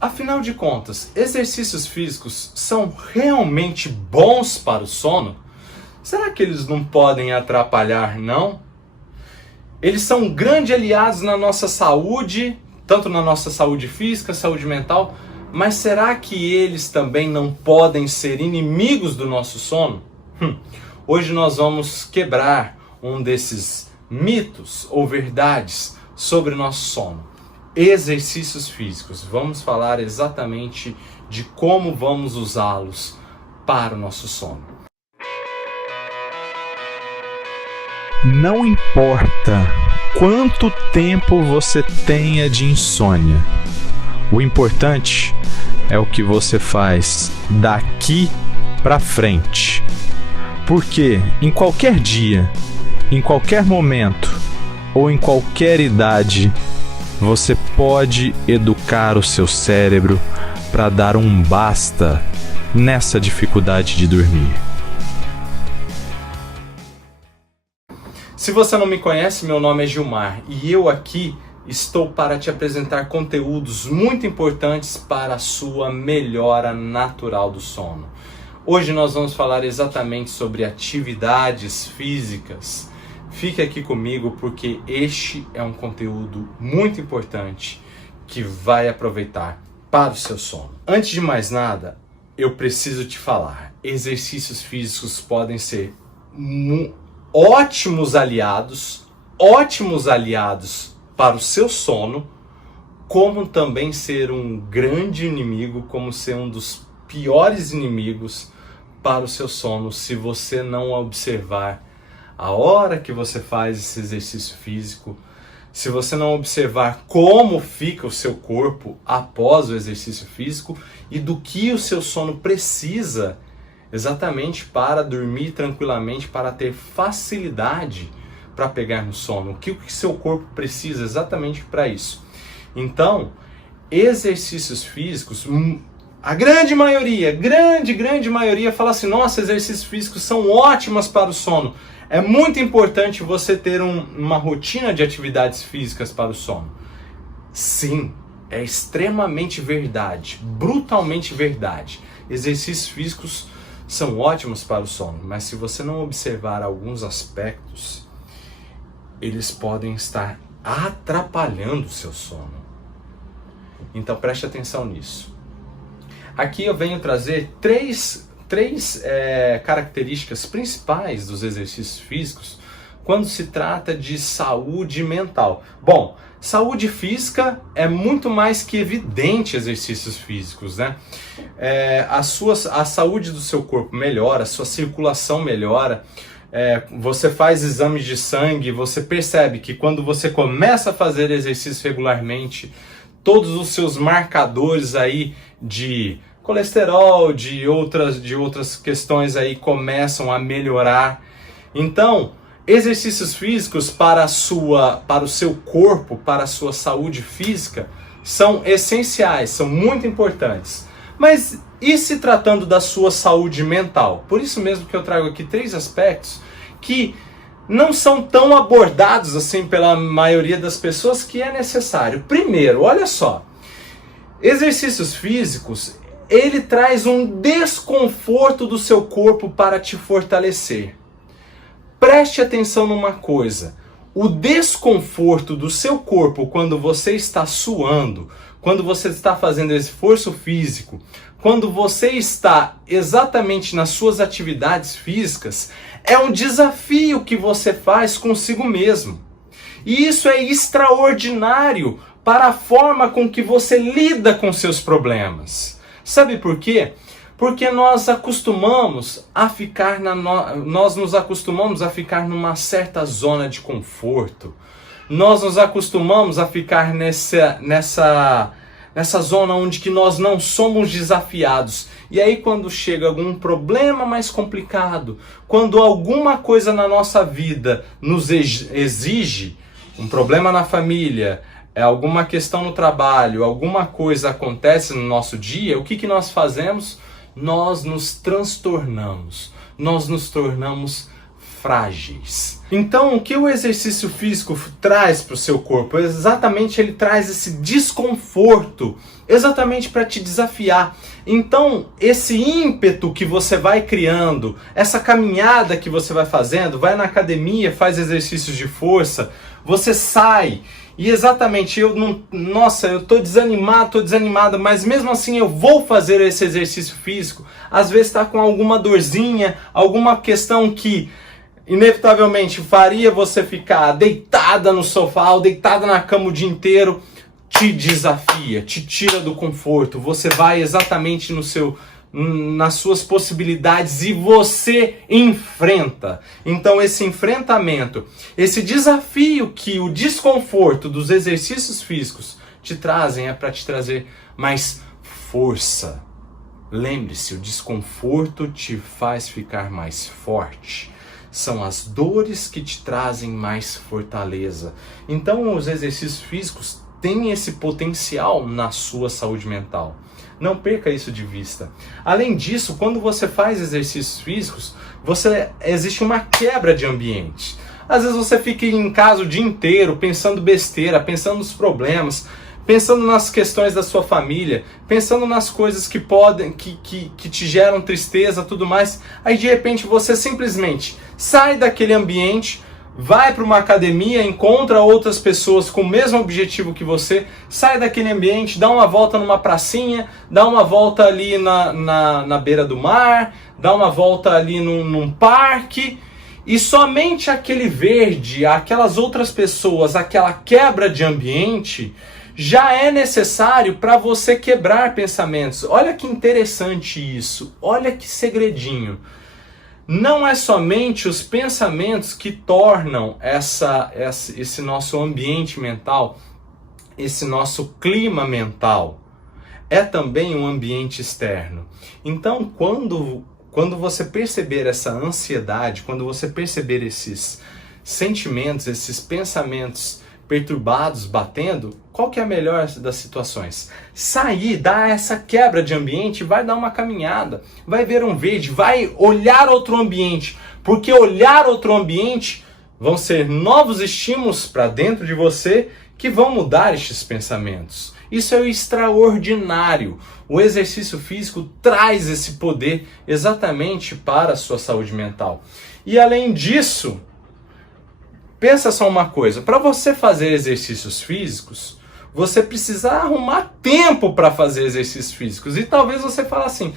Afinal de contas, exercícios físicos são realmente bons para o sono? Será que eles não podem atrapalhar, não? Eles são grandes aliados na nossa saúde, tanto na nossa saúde física, saúde mental, mas será que eles também não podem ser inimigos do nosso sono? Hoje nós vamos quebrar um desses mitos ou verdades sobre o nosso sono. Exercícios físicos. Vamos falar exatamente de como vamos usá-los para o nosso sono. Não importa quanto tempo você tenha de insônia, o importante é o que você faz daqui para frente. Porque em qualquer dia, em qualquer momento ou em qualquer idade, você pode educar o seu cérebro para dar um basta nessa dificuldade de dormir. Se você não me conhece, meu nome é Gilmar e eu aqui estou para te apresentar conteúdos muito importantes para a sua melhora natural do sono. Hoje nós vamos falar exatamente sobre atividades físicas. Fique aqui comigo porque este é um conteúdo muito importante que vai aproveitar para o seu sono. Antes de mais nada, eu preciso te falar, exercícios físicos podem ser ótimos aliados para o seu sono, como também ser um grande inimigo, como ser um dos piores inimigos para o seu sono, se você não observar a hora que você faz esse exercício físico, se você não observar como fica o seu corpo após o exercício físico e do que o seu sono precisa exatamente para dormir tranquilamente, para ter facilidade para pegar no sono. O que o seu corpo precisa exatamente para isso. Então, exercícios físicos, a grande maioria fala assim, nossa, exercícios físicos são ótimos para o sono. É muito importante você ter uma rotina de atividades físicas para o sono. Sim, é extremamente verdade, brutalmente verdade. Exercícios físicos são ótimos para o sono, mas se você não observar alguns aspectos, eles podem estar atrapalhando o seu sono. Então preste atenção nisso. Aqui eu venho trazer três características principais dos exercícios físicos quando se trata de saúde mental. Bom, saúde física é muito mais que evidente exercícios físicos, né? A saúde do seu corpo melhora, a sua circulação melhora, você faz exames de sangue, você percebe que quando você começa a fazer exercício regularmente, todos os seus marcadores aí de colesterol, de outras questões aí começam a melhorar. Então, exercícios físicos para o seu corpo, para a sua saúde física, são essenciais, são muito importantes. Mas e se tratando da sua saúde mental? Por isso mesmo que eu trago aqui 3 aspectos que não são tão abordados assim pela maioria das pessoas que é necessário. Primeiro, olha só, exercícios físicos, ele traz um desconforto do seu corpo para te fortalecer. Preste atenção numa coisa, o desconforto do seu corpo quando você está suando, quando você está fazendo esforço físico, quando você está exatamente nas suas atividades físicas, é um desafio que você faz consigo mesmo. E isso é extraordinário para a forma com que você lida com seus problemas. Sabe por quê? Porque nós nos acostumamos a ficar numa certa zona de conforto. Nós nos acostumamos a ficar nessa zona onde que nós não somos desafiados. E aí quando chega algum problema mais complicado, quando alguma coisa na nossa vida nos exige, um problema na família, alguma questão no trabalho, alguma coisa acontece no nosso dia, o que nós fazemos? Nós nos transtornamos, nós nos tornamos frágeis. Então, o que o exercício físico traz para o seu corpo? Exatamente, ele traz esse desconforto, exatamente para te desafiar. Então, esse ímpeto que você vai criando, essa caminhada que você vai fazendo, vai na academia, faz exercícios de força, você sai e exatamente, eu tô desanimado, mas mesmo assim eu vou fazer esse exercício físico. Às vezes está com alguma dorzinha, alguma questão que inevitavelmente faria você ficar deitada no sofá ou deitada na cama o dia inteiro. Te desafia, te tira do conforto, você vai exatamente nas suas possibilidades e você enfrenta. Então esse enfrentamento, esse desafio que o desconforto dos exercícios físicos te trazem é para te trazer mais força. Lembre-se, o desconforto te faz ficar mais forte. São as dores que te trazem mais fortaleza. Então os exercícios físicos têm esse potencial na sua saúde mental. Não perca isso de vista. Além disso, quando você faz exercícios físicos, existe uma quebra de ambiente. Às vezes você fica em casa o dia inteiro pensando besteira, pensando nos problemas, pensando nas questões da sua família, pensando nas coisas que te geram tristeza, tudo mais. Aí de repente você simplesmente sai daquele ambiente, vai para uma academia, encontra outras pessoas com o mesmo objetivo que você, sai daquele ambiente, dá uma volta numa pracinha, dá uma volta ali na beira do mar, dá uma volta ali num parque, e somente aquele verde, aquelas outras pessoas, aquela quebra de ambiente, já é necessário para você quebrar pensamentos. Olha que interessante isso, olha que segredinho. Não é somente os pensamentos que tornam esse nosso ambiente mental, esse nosso clima mental. É também um ambiente externo. Então, quando você perceber essa ansiedade, quando você perceber esses sentimentos, esses pensamentos perturbados batendo, qual que é a melhor das situações? Sair, dar essa quebra de ambiente, vai dar uma caminhada, vai ver um verde, vai olhar outro ambiente, porque olhar outro ambiente vão ser novos estímulos para dentro de você que vão mudar estes pensamentos. Isso é o extraordinário. O exercício físico traz esse poder exatamente para a sua saúde mental. E além disso, pensa só uma coisa, para você fazer exercícios físicos, você precisa arrumar tempo para fazer exercícios físicos. E talvez você fale assim,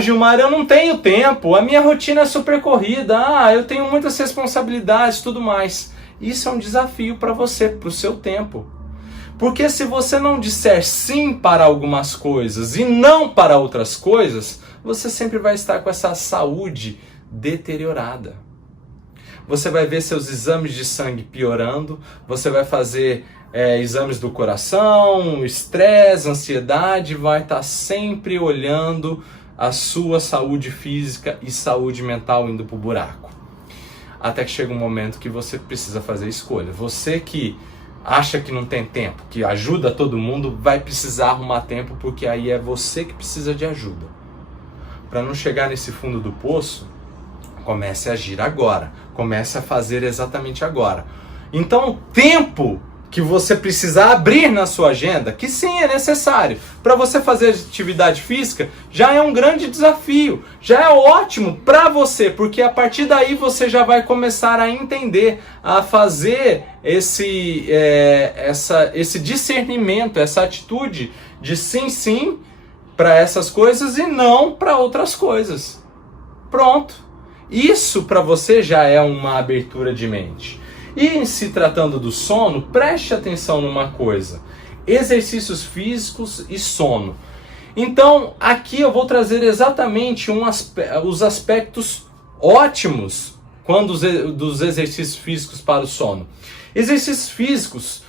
Gilmar, eu não tenho tempo, a minha rotina é super corrida, eu tenho muitas responsabilidades e tudo mais. Isso é um desafio para você, para o seu tempo. Porque se você não disser sim para algumas coisas e não para outras coisas, você sempre vai estar com essa saúde deteriorada. Você vai ver seus exames de sangue piorando, você vai fazer exames do coração, estresse, ansiedade, vai estar sempre olhando a sua saúde física e saúde mental indo para o buraco. Até que chega um momento que você precisa fazer escolha. Você que acha que não tem tempo, que ajuda todo mundo, vai precisar arrumar tempo, porque aí é você que precisa de ajuda. Para não chegar nesse fundo do poço, comece a agir agora. Comece a fazer exatamente agora. Então, o tempo que você precisa abrir na sua agenda, que sim é necessário, para você fazer atividade física, já é um grande desafio. Já é ótimo para você, porque a partir daí você já vai começar a entender, a fazer esse discernimento, essa atitude de sim para essas coisas e não para outras coisas. Pronto. Isso para você já é uma abertura de mente. E em se tratando do sono, preste atenção numa coisa. Exercícios físicos e sono. Então, aqui eu vou trazer exatamente os aspectos ótimos dos exercícios físicos para o sono. Exercícios físicos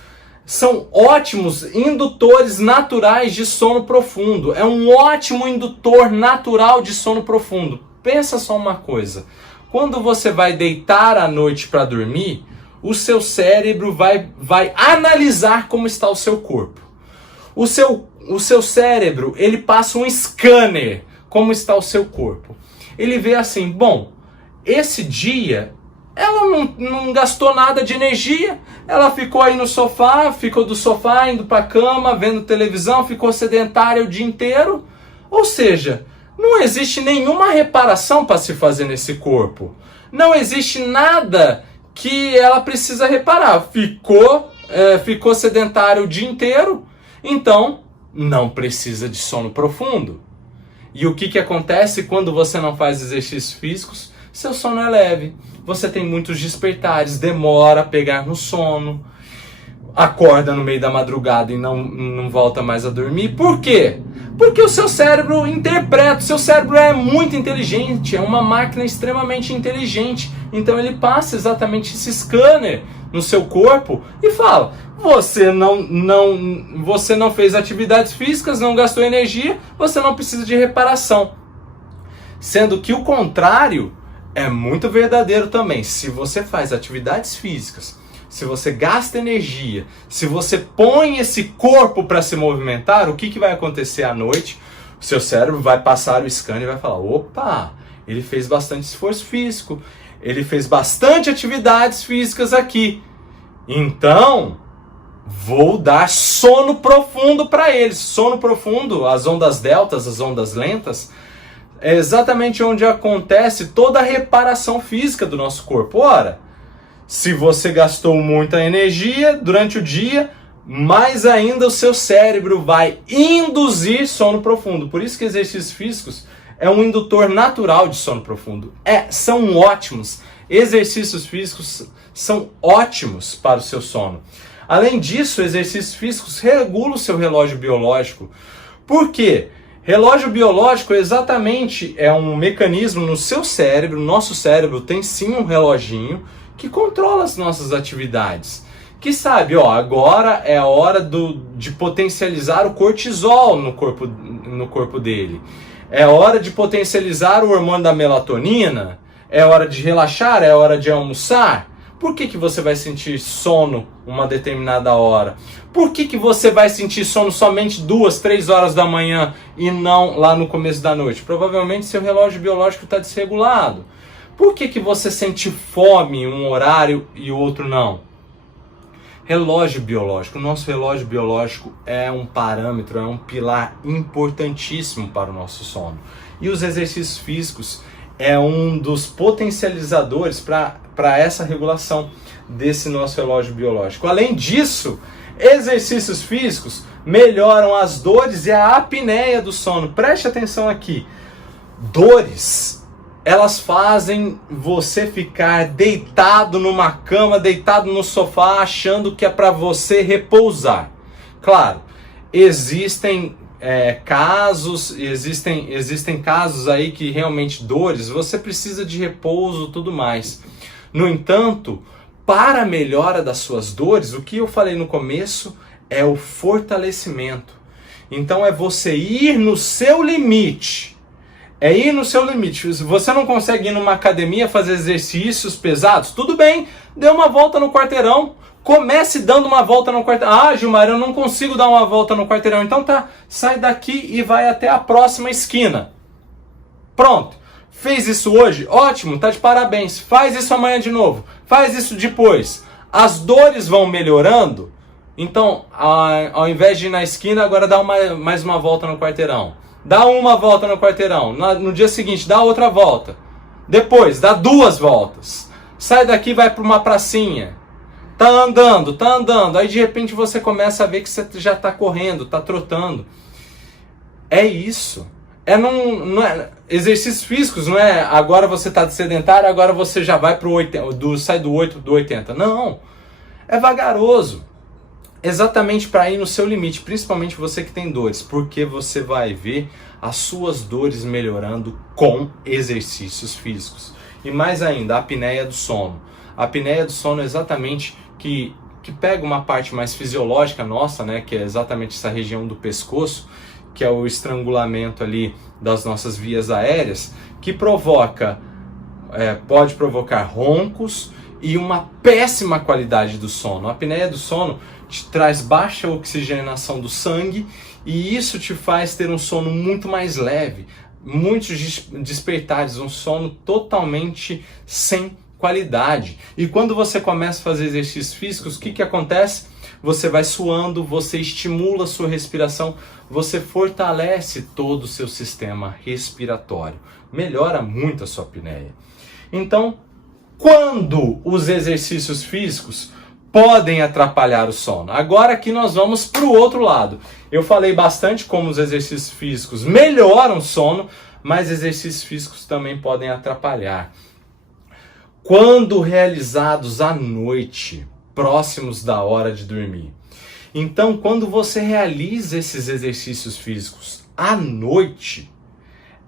são ótimos indutores naturais de sono profundo. É um ótimo indutor natural de sono profundo. Pensa só uma coisa. Quando você vai deitar à noite para dormir, o seu cérebro vai analisar como está o seu corpo. O seu cérebro, ele passa um scanner como está o seu corpo. Ele vê assim, bom, esse dia ela não gastou nada de energia, ela ficou aí no sofá, ficou do sofá indo para a cama, vendo televisão, ficou sedentária o dia inteiro. Ou seja, não existe nenhuma reparação para se fazer nesse corpo. Não existe nada que ela precisa reparar. Ficou sedentário o dia inteiro, então não precisa de sono profundo. E o que acontece quando você não faz exercícios físicos? Seu sono é leve, você tem muitos despertares, demora a pegar no sono, acorda no meio da madrugada e não volta mais a dormir. Por quê? Porque o seu cérebro interpreta, o seu cérebro é muito inteligente, é uma máquina extremamente inteligente. Então ele passa exatamente esse scanner no seu corpo e fala: você não fez atividades físicas, não gastou energia, você não precisa de reparação. Sendo que o contrário é muito verdadeiro também. Se você faz atividades físicas, se você gasta energia, se você põe esse corpo para se movimentar, o que vai acontecer à noite? O seu cérebro vai passar o scanner e vai falar: opa, ele fez bastante esforço físico, ele fez bastante atividades físicas aqui. Então, vou dar sono profundo para ele. Sono profundo, as ondas deltas, as ondas lentas, é exatamente onde acontece toda a reparação física do nosso corpo. Ora, se você gastou muita energia durante o dia, mais ainda o seu cérebro vai induzir sono profundo. Por isso que exercícios físicos é um indutor natural de sono profundo. São ótimos. Exercícios físicos são ótimos para o seu sono. Além disso, exercícios físicos regulam o seu relógio biológico. Por quê? Relógio biológico exatamente é um mecanismo no seu cérebro. Nosso cérebro tem sim um reloginho que controla as nossas atividades. Que sabe, agora é a hora de potencializar o cortisol no corpo dele. É hora de potencializar o hormônio da melatonina. É hora de relaxar, é hora de almoçar. Por que você vai sentir sono uma determinada hora? Por que você vai sentir sono somente 2, 3 horas da manhã e não lá no começo da noite? Provavelmente seu relógio biológico está desregulado. Por que você sente fome em um horário e outro não? Relógio biológico. O nosso relógio biológico é um parâmetro, é um pilar importantíssimo para o nosso sono. E os exercícios físicos é um dos potencializadores para essa regulação desse nosso relógio biológico. Além disso, exercícios físicos melhoram as dores e a apneia do sono. Preste atenção aqui. Dores, elas fazem você ficar deitado numa cama, deitado no sofá, achando que é para você repousar. Claro, existem casos aí que realmente dores, você precisa de repouso e tudo mais. No entanto, para a melhora das suas dores, o que eu falei no começo é o fortalecimento. Então é você ir no seu limite. Se você não consegue ir numa academia fazer exercícios pesados, tudo bem, dê uma volta no quarteirão. Comece dando uma volta no quarteirão. Ah, Gilmar, eu não consigo dar uma volta no quarteirão. Então tá, sai daqui e vai até a próxima esquina. Pronto. Fez isso hoje? Ótimo, tá de parabéns. Faz isso amanhã de novo. Faz isso depois. As dores vão melhorando. Então, ao invés de ir na esquina, agora dá mais uma volta no quarteirão. Dá uma volta no quarteirão. No dia seguinte, dá outra volta. Depois, dá 2 voltas. Sai daqui e vai para uma pracinha. Tá andando. Aí de repente você começa a ver que você já está correndo, está trotando. É isso. Não é exercícios físicos, não é agora você está sedentário, agora você já vai para o 80, sai do 8 do 80. Não. É vagaroso. Exatamente para ir no seu limite, principalmente você que tem dores, porque você vai ver as suas dores melhorando com exercícios físicos. E mais ainda, a apneia do sono. A apneia do sono é exatamente que pega uma parte mais fisiológica nossa, né, que é exatamente essa região do pescoço, que é o estrangulamento ali das nossas vias aéreas, que pode provocar roncos e uma péssima qualidade do sono. A apneia do sono te traz baixa oxigenação do sangue e isso te faz ter um sono muito mais leve, muitos despertares, um sono totalmente sem qualidade. E quando você começa a fazer exercícios físicos, o que acontece? Você vai suando, você estimula a sua respiração, você fortalece todo o seu sistema respiratório, melhora muito a sua apneia. Então, quando os exercícios físicos podem atrapalhar o sono? Agora aqui nós vamos para o outro lado. Eu falei bastante como os exercícios físicos melhoram o sono, mas exercícios físicos também podem atrapalhar. Quando realizados à noite, próximos da hora de dormir. Então, quando você realiza esses exercícios físicos à noite,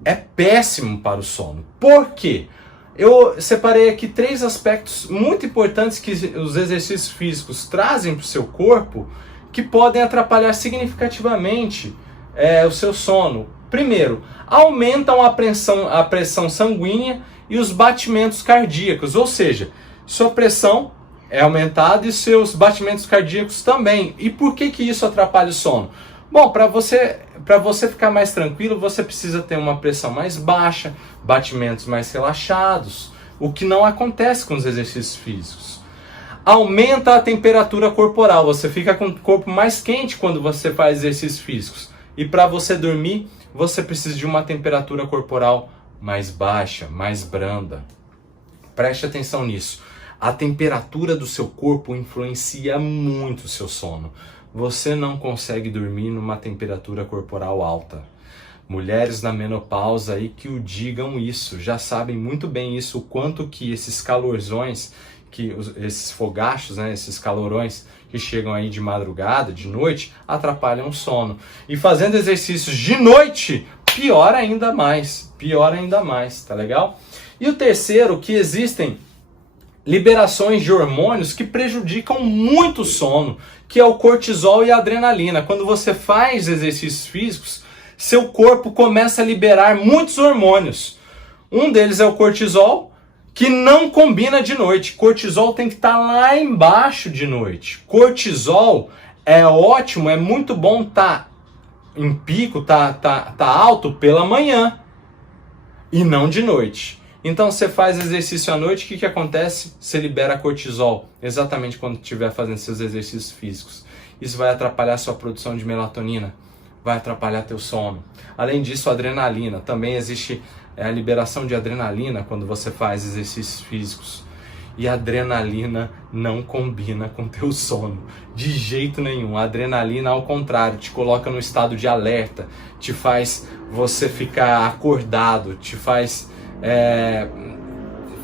é péssimo para o sono. Por quê? Eu separei aqui 3 aspectos muito importantes que os exercícios físicos trazem para o seu corpo que podem atrapalhar significativamente o seu sono. Primeiro, aumentam a pressão sanguínea e os batimentos cardíacos, ou seja, sua pressão é aumentada e seus batimentos cardíacos também. E por que isso atrapalha o sono? Bom, para você ficar mais tranquilo, você precisa ter uma pressão mais baixa, batimentos mais relaxados, o que não acontece com os exercícios físicos. Aumenta a temperatura corporal, você fica com o corpo mais quente quando você faz exercícios físicos. E para você dormir, você precisa de uma temperatura corporal mais baixa, mais branda. Preste atenção nisso. A temperatura do seu corpo influencia muito o seu sono. Você não consegue dormir numa temperatura corporal alta. Mulheres na menopausa aí que o digam isso, já sabem muito bem isso, o quanto que esses calorzões, esses fogachos, né, esses calorões que chegam aí de madrugada, de noite, atrapalham o sono. E fazendo exercícios de noite, pior ainda mais, tá legal? E o terceiro, que existem liberações de hormônios que prejudicam muito o sono, que é o cortisol e a adrenalina. Quando você faz exercícios físicos, seu corpo começa a liberar muitos hormônios. Um deles é o cortisol, que não combina de noite. Cortisol tem que estar lá embaixo de noite. Cortisol é ótimo, é muito bom estar em pico, tá alto pela manhã e não de noite. Então você faz exercício à noite, o que acontece? Você libera cortisol exatamente quando estiver fazendo seus exercícios físicos. Isso vai atrapalhar sua produção de melatonina, vai atrapalhar teu sono. Além disso, a adrenalina. Também existe a liberação de adrenalina quando você faz exercícios físicos. E a adrenalina não combina com teu sono, de jeito nenhum. A adrenalina, ao contrário, te coloca no estado de alerta, te faz você ficar acordado, te faz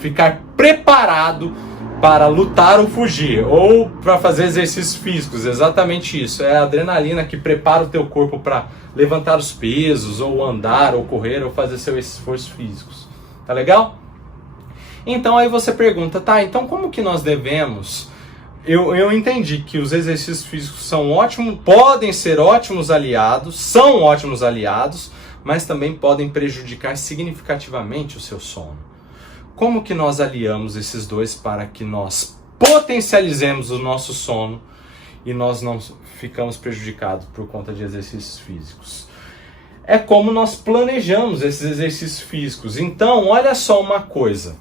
ficar preparado para lutar ou fugir, ou para fazer exercícios físicos. Exatamente isso, é a adrenalina que prepara o teu corpo para levantar os pesos, ou andar, ou correr, ou fazer seus esforços físicos. Tá legal? Então aí você pergunta, tá, então como que nós devemos... Eu entendi que os exercícios físicos são ótimos, podem ser ótimos aliados, são ótimos aliados, mas também podem prejudicar significativamente o seu sono. Como que nós aliamos esses dois para que nós potencializemos o nosso sono e nós não ficamos prejudicados por conta de exercícios físicos? É como nós planejamos esses exercícios físicos. Então, olha só uma coisa.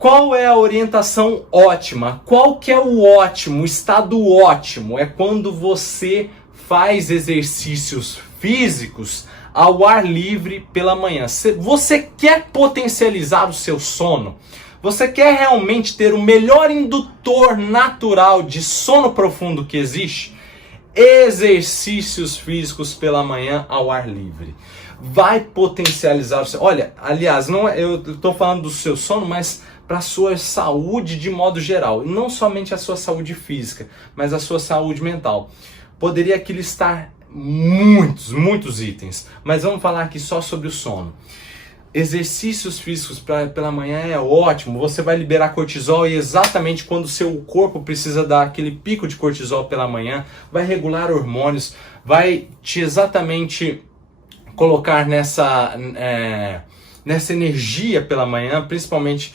Qual é a orientação ótima? Qual que é o ótimo, o estado ótimo? É quando você faz exercícios físicos ao ar livre pela manhã. Você quer potencializar o seu sono? Você quer realmente ter o melhor indutor natural de sono profundo que existe? Exercícios físicos pela manhã ao ar livre. Vai potencializar o seu... Olha, aliás, eu estou falando do seu sono, mas para a sua saúde de modo geral. E não somente a sua saúde física, mas a sua saúde mental. Poderia aqui listar muitos itens, mas vamos falar aqui só sobre o sono. Exercícios físicos pela manhã é ótimo, você vai liberar cortisol e exatamente quando o seu corpo precisa dar aquele pico de cortisol pela manhã, vai regular hormônios, vai te exatamente colocar nessa energia pela manhã, principalmente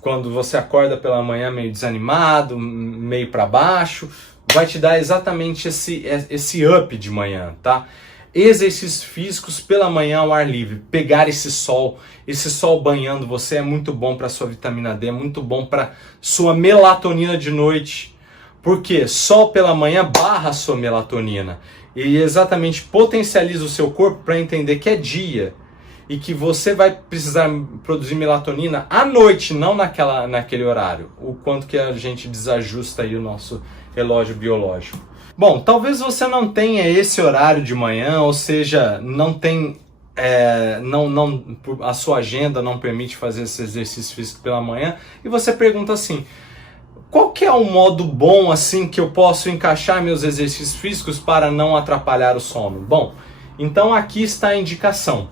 quando você acorda pela manhã meio desanimado, meio para baixo, vai te dar exatamente esse up de manhã, tá? Exercícios físicos pela manhã ao ar livre, pegar esse sol banhando você é muito bom para sua vitamina D, é muito bom para sua melatonina de noite. Porque sol pela manhã barra a sua melatonina e exatamente potencializa o seu corpo para entender que é dia e que você vai precisar produzir melatonina à noite, não naquele horário. O quanto que a gente desajusta aí o nosso relógio biológico. Bom, talvez você não tenha esse horário de manhã, ou seja, não tem, a sua agenda não permite fazer esse exercício físico pela manhã, e você pergunta assim, qual que é o modo bom assim que eu posso encaixar meus exercícios físicos para não atrapalhar o sono? Bom, então aqui está a indicação.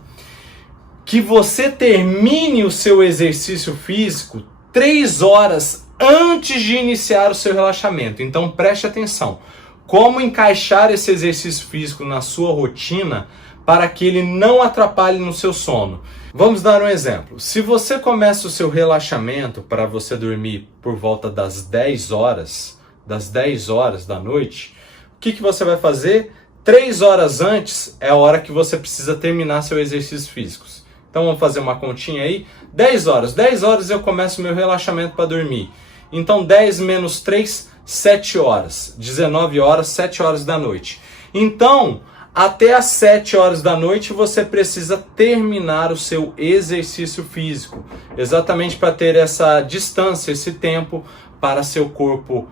Que você termine o seu exercício físico 3 horas antes de iniciar o seu relaxamento. Então preste atenção. Como encaixar esse exercício físico na sua rotina para que ele não atrapalhe no seu sono? Vamos dar um exemplo. Se você começa o seu relaxamento para você dormir por volta das 10 horas da noite, o que você vai fazer? 3 horas antes é a hora que você precisa terminar seu exercício físico. Então vamos fazer uma continha aí. 10 horas. 10 horas eu começo meu relaxamento para dormir. Então 10 menos 3, 7 horas. 19 horas, 7 horas da noite. Então, até as 7 horas da noite você precisa terminar o seu exercício físico. Exatamente para ter essa distância, esse tempo para seu corpo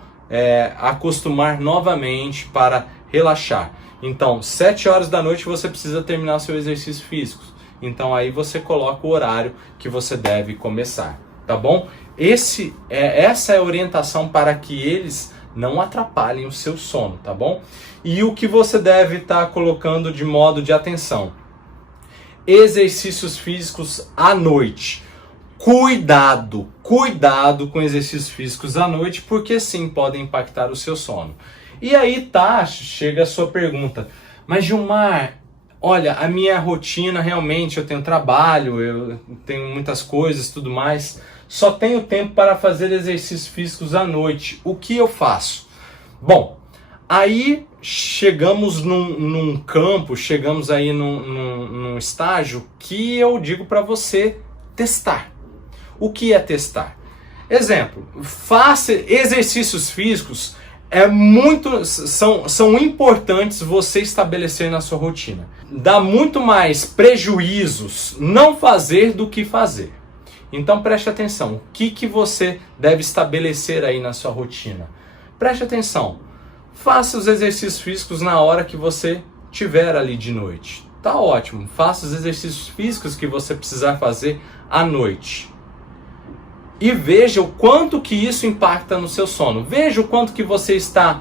acostumar novamente para relaxar. Então, 7 horas da noite você precisa terminar o seu exercício físico. Então aí você coloca o horário que você deve começar, tá bom? Essa é a orientação para que eles não atrapalhem o seu sono, tá bom? E o que você deve estar colocando de modo de atenção? Exercícios físicos à noite. Cuidado com exercícios físicos à noite, porque sim, podem impactar o seu sono. E aí chega a sua pergunta, mas Gilmar, olha, a minha rotina realmente, eu tenho trabalho, eu tenho muitas coisas, tudo mais, só tenho tempo para fazer exercícios físicos à noite. O que eu faço? Bom, aí chegamos num campo, chegamos aí num estágio que eu digo para você testar. O que é testar? Exemplo, faça exercícios físicos. São importantes você estabelecer na sua rotina. Dá muito mais prejuízos não fazer do que fazer. Então preste atenção, o que você deve estabelecer aí na sua rotina? Preste atenção, faça os exercícios físicos na hora que você tiver ali de noite. Tá ótimo, faça os exercícios físicos que você precisar fazer à noite. E veja o quanto que isso impacta no seu sono. Veja o quanto que você está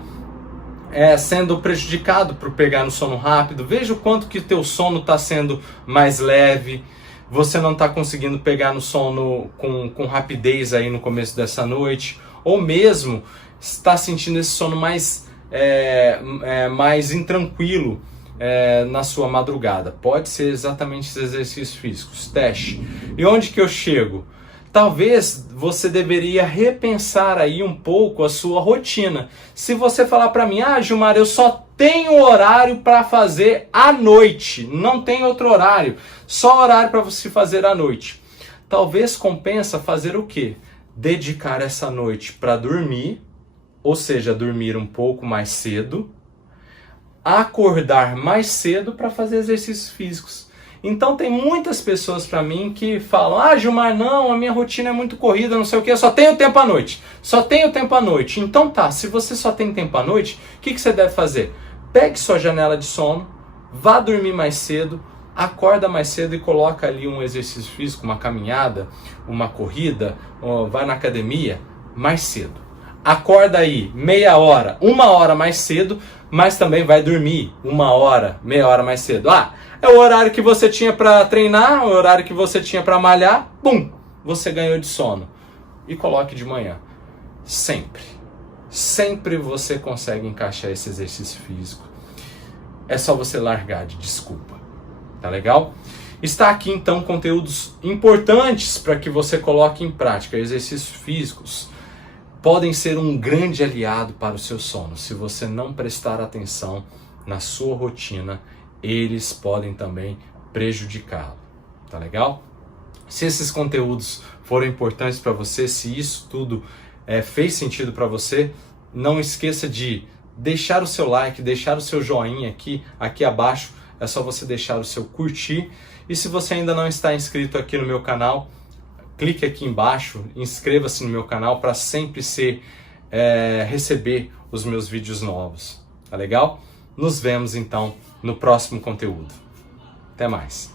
sendo prejudicado por pegar no sono rápido. Veja o quanto que teu sono está sendo mais leve. Você não está conseguindo pegar no sono com rapidez aí no começo dessa noite. Ou mesmo está sentindo esse sono mais intranquilo na sua madrugada. Pode ser exatamente esses exercícios físicos. Teste. E onde que eu chego? Talvez você deveria repensar aí um pouco a sua rotina. Se você falar para mim, Gilmar, eu só tenho horário para fazer à noite, não tem outro horário, só horário para você fazer à noite. Talvez compensa fazer o quê? Dedicar essa noite para dormir, ou seja, dormir um pouco mais cedo, acordar mais cedo para fazer exercícios físicos. Então tem muitas pessoas para mim que falam, Gilmar, não, a minha rotina é muito corrida, não sei o que, eu só tenho tempo à noite. Só tenho tempo à noite. Então tá, se você só tem tempo à noite, o que você deve fazer? Pegue sua janela de sono, vá dormir mais cedo, acorda mais cedo e coloca ali um exercício físico, uma caminhada, uma corrida, vai na academia mais cedo. Acorda aí meia hora, 1 hora mais cedo, mas também vai dormir 1 hora, meia hora mais cedo. É o horário que você tinha para treinar, o horário que você tinha para malhar, você ganhou de sono. E coloque de manhã. Sempre você consegue encaixar esse exercício físico. É só você largar de desculpa. Tá legal? Está aqui então conteúdos importantes para que você coloque em prática. Exercícios físicos podem ser um grande aliado para o seu sono, se você não prestar atenção na sua rotina eles podem também prejudicá-lo. Tá legal? Se esses conteúdos foram importantes para você, se isso tudo fez sentido para você, não esqueça de deixar o seu like, deixar o seu joinha aqui abaixo. É só você deixar o seu curtir. E se você ainda não está inscrito aqui no meu canal, clique aqui embaixo, inscreva-se no meu canal para sempre receber os meus vídeos novos. Tá legal? Nos vemos então no próximo conteúdo. Até mais!